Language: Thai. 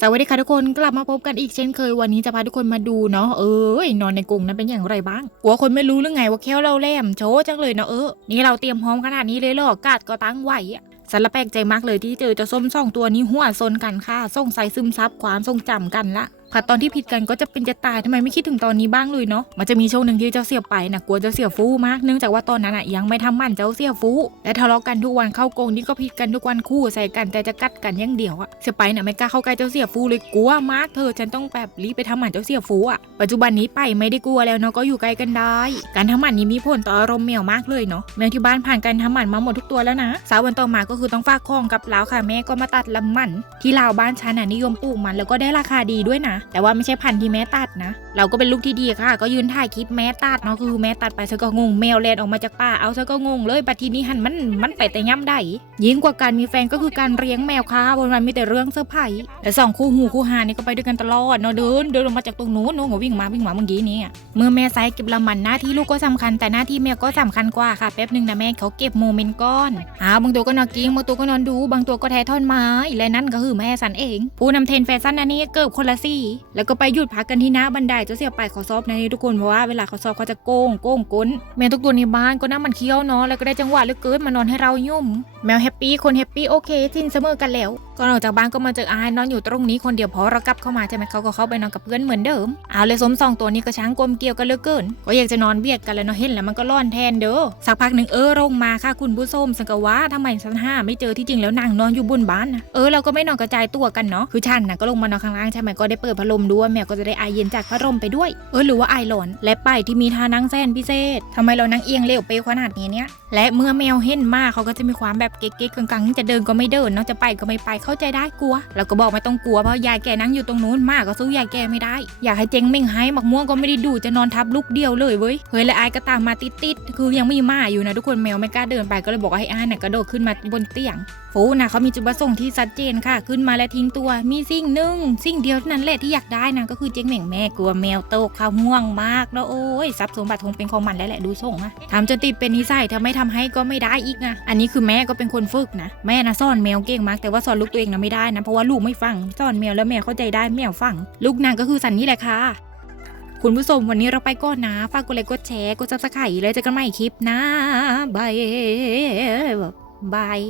สวัสดีค่ะทุกคนกลับมาพบกันอีกเช่นเคยวันนี้จะพาทุกคนมาดูเนาะเอ้ยนอนในกรงนั้นเป็นอย่างไรบ้างกลัวคนไม่รู้หรือไงว่าแค่เราแหลมโชจังเลยเนาะเออนี่เราเตรียมพร้อมขนาดนี้เลยหรอกาดก็ตั้งไหวอะสารแปลกใจมากเลยที่เจอเจ้าส้มสองตัวนี้หัวซนกันค่ะส่งใส่ซึมซับความทรงจำกันละ ผัดตอนที่ผิดกันก็จะเป็นจะตายทำไมไม่คิดถึงตอนนี้บ้างเลยเนาะมันจะมีช่วงหนึ่งที่เจ้าเสียไปนะกลัวเจ้าเสียฟูมากเนื่องจากว่าตอนนั้นอะยังไม่ทำหมันเจ้าเสียฟูและทะเลาะกันทุกวันเข้ากงนี่ก็ผิดกันทุกวันคู่ใส่กันแต่จะกัดกันอย่างเดียวอะเสียไปน่ะไม่กล้าเข้าใกล้เจ้าเสียฟูเลยกลัวมากเธอฉันต้องแบบรีบไปทำหมันเจ้าเสียฟูอะปัจจุบันนี้ไปไม่ได้กลัวแล้วเนาะก็อยู่ใกล้กันได้ การทำหมันนี้มีผลต่ออารมณ์แมวมากเลยเนาะแมวที่บ้านผ่านการทำหมันมาหมดทุกตัวแล้วนะสาววันต่อมาก็คือต้องฝากข้องกับลาวค่ะแม่ก็มาตัดลำหมัน ที่ลาวบ้านฉันน่ะนิยมปลูกมันแล้วก็ได้ราคาดีด้วยนะแต่ว่าไม่ใช่พันธุ์ที่แม่ตัดนะ เราก็เป็นลูกที่ดีค่ะ ก็ยืนถ่ายคลิปแม่ตัดเนาะคือแม่ตัดไปเธอก็งงแมวแลนออกมาจากป่าเอาเธอก็งงเลยบัดทีนี้หันมันมันไปแต่ย่ำได้ยิ่งกว่าการมีแฟนก็คือการเลี้ยงแมวค่ะวันวันมีแต่เรื่องเซอร์ไพรส์และสองคู่หูคู่หานี่ก็ไปด้วยกันตลอดเนาะเดินเดินออกมาจากตรงนู้นน้นวิ่งมาวิ่งมาเมื่อกี้นี้เมื่อแม่ไซเก็บละมันหน้าที่ลูกก็สำคัญ แต่หน้าที่แมวก็สำคัญกว่าค่ะแป๊บหนึ่งนะแม่เขาเก็บโมเมนต์ก้อนอ้าวบางตัวก็นอนกิ้งบางตัวก็นอนดู บางตัวก็แทท่อนไม้และนั่นก็คือแม่สันเอง ผู้นำเทรนแฟชั่นอันนี้เกิบคนละสี่แล้วก็ไปหยุดพักกันที่หน้าบันไดเจ้าเสียไปขอซอบนะนี่ทุกคนเพราะว่าเวลาเขาซอบเขาจะโกงโกงก้นแมวทุกตัวในบ้านก็น่ามันเคี้ยวเนาะแล้วก็ได้จังหวะเลือเกินมานอนให้เรายุ่ม แมวแฮปปี้คนแฮปปี้โอเคทิ้นเสมอกันแล้วก่อนออกจากบ้านก็มาเจออายนอนอยู่ตรงนี้คนเดียวพอเรากลับเข้ามาใช่ไหมเขาก็เข้าไปนอนกับเพื่อนเหมือนเดิมเอาเลยสมสองตัวนี้ก็ช้างกลมเกลียวกันเลือเกิน ก็อยากจะนอนเบียดกันแล้วเนาะเห็นแล้วมันก็ร้อนแทนเด้อสักพักหนึ่งเออลงมาค่ะคุณผู้ชมสังกะว่าทำไมฉันห้าไม่เจอที่จริงแล้วนางนอนอยู่บนบ้านนะเออเราก็ไม่นอนกระจายตัวกันเนาะคือฉันนะก็ลงมานอนข้างล่างใช่ไหมก็ได้เปิดพัดลมด้วยแมวก็จะได้ไอเย็นจากพัดลมไปด้วย เออหรือว่าไอหลอน และไปที่มีท่านั่งแซนพิเศษทำไมเรานั่งเอียงเร็วเปขนาดนี้เนี่ย และเมื่อแมวเห็นมากเขาก็จะมีความแบบเก๊กๆกังๆจะเดินก็ไม่เดินเนาะจะไปก็ไม่ไปเข้าใจได้กลัว เราก็บอกไม่ต้องกลัวเพราะยายแกนั่งอยู่ตรงนู้นมากก็สู้ยายแกไม่ได้ อยากให้เจ๊งเม่งให้หมักม่วงก็ไม่ได้ดูจะนอนทับลูกเดียวเลยเว้ยเฮ้ยและไอายก็ตามมาติดๆคือยังไมีหมาอยู่นะทุกคนแมวไม่กล้าเดินไปก็เลยบอกให้อ้ายเนี่ยกระโดดขึ้นมาบนเตียงฟูนะเขามีจุดประสงค์ที่ชัดเจนค่ะ ขึ้นมาและทิ้งตัวมีสิ่งหนึ่งสิ่งเดียวนั้นแหละที่อยากได้นะก็คือเจ๊งเหม่งแม่กลัวแมวโตกข้าวม่วงมากแล้วโอ้ยทรัพย์สมบัติคงเป็นของมันแล้วแหละดูส่งอะทำจนติดเป็นนิสัยถ้าไม่ทำให้ก็ไม่ได้อีกนะอันนี้คือแม่ก็เป็นคนฝึกนะแม่นะสอนแมวเก่งมากแต่ว่าสอนลูกตัวเองนะไม่ได้นะเพราะว่าลูกไม่ฟังสอนแมวแล้วแมวเข้าใจได้แมวฟัง ลูกนางก็คือสันนี่แหละค่ะคุณผู้ชมวันนี้เราไปก่อนนะ ฝากกดไลค์กดแชร์กดซับสไครต์แล้วเจอกันใหม่คลิปหนะบายบาย